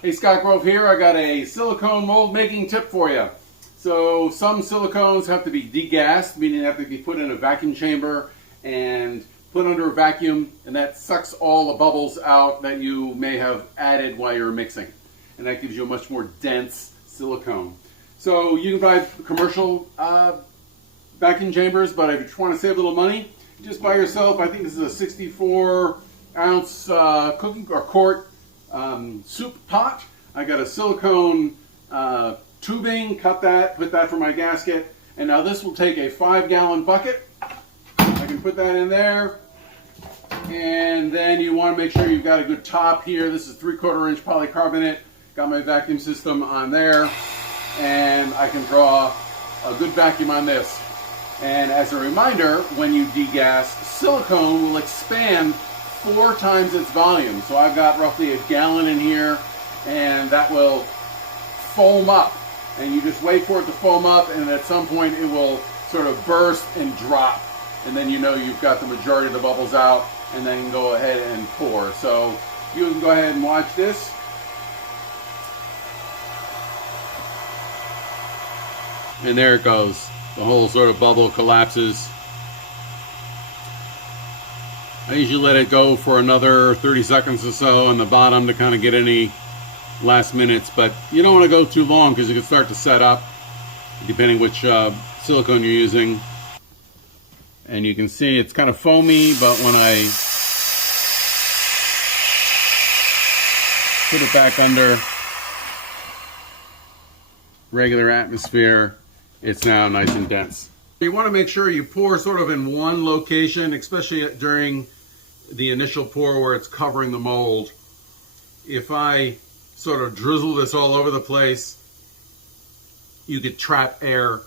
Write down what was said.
Hey, Scott Grove here. I got a silicone mold making tip for you. So some silicones have to be degassed, meaning they have to be put in a vacuum chamber and put under a vacuum, and that sucks all the bubbles out that you may have added while you're mixing. And that gives you a much more dense silicone. So you can buy commercial vacuum chambers, but if you want to save a little money, just buy yourself, I think this is a 64 ounce cooking or quart soup pot. I got a silicone tubing, cut that, put that for my gasket, and now this will take a 5-gallon bucket. I can put that in there, and then you want to make sure you've got a good top here. This is 3/4 inch polycarbonate. Got my vacuum system on there, and I can draw a good vacuum on this. And as a reminder, when you degas, silicone will expand 4 times its volume. So I've got roughly a gallon in here, and that will foam up. And you just wait for it to foam up, and at some point it will sort of burst and drop. And then you know you've got the majority of the bubbles out, and then go ahead and pour. So you can go ahead and watch this. And there it goes. The whole sort of bubble collapses. I usually let it go for another 30 seconds or so on the bottom to kind of get any last minutes, but you don't want to go too long because it can start to set up depending which silicone you're using. And you can see it's kind of foamy, but when I put it back under regular atmosphere, it's now nice and dense. You want to make sure you pour sort of in one location, especially during the initial pour where it's covering the mold. If I sort of drizzle this all over the place, you could trap air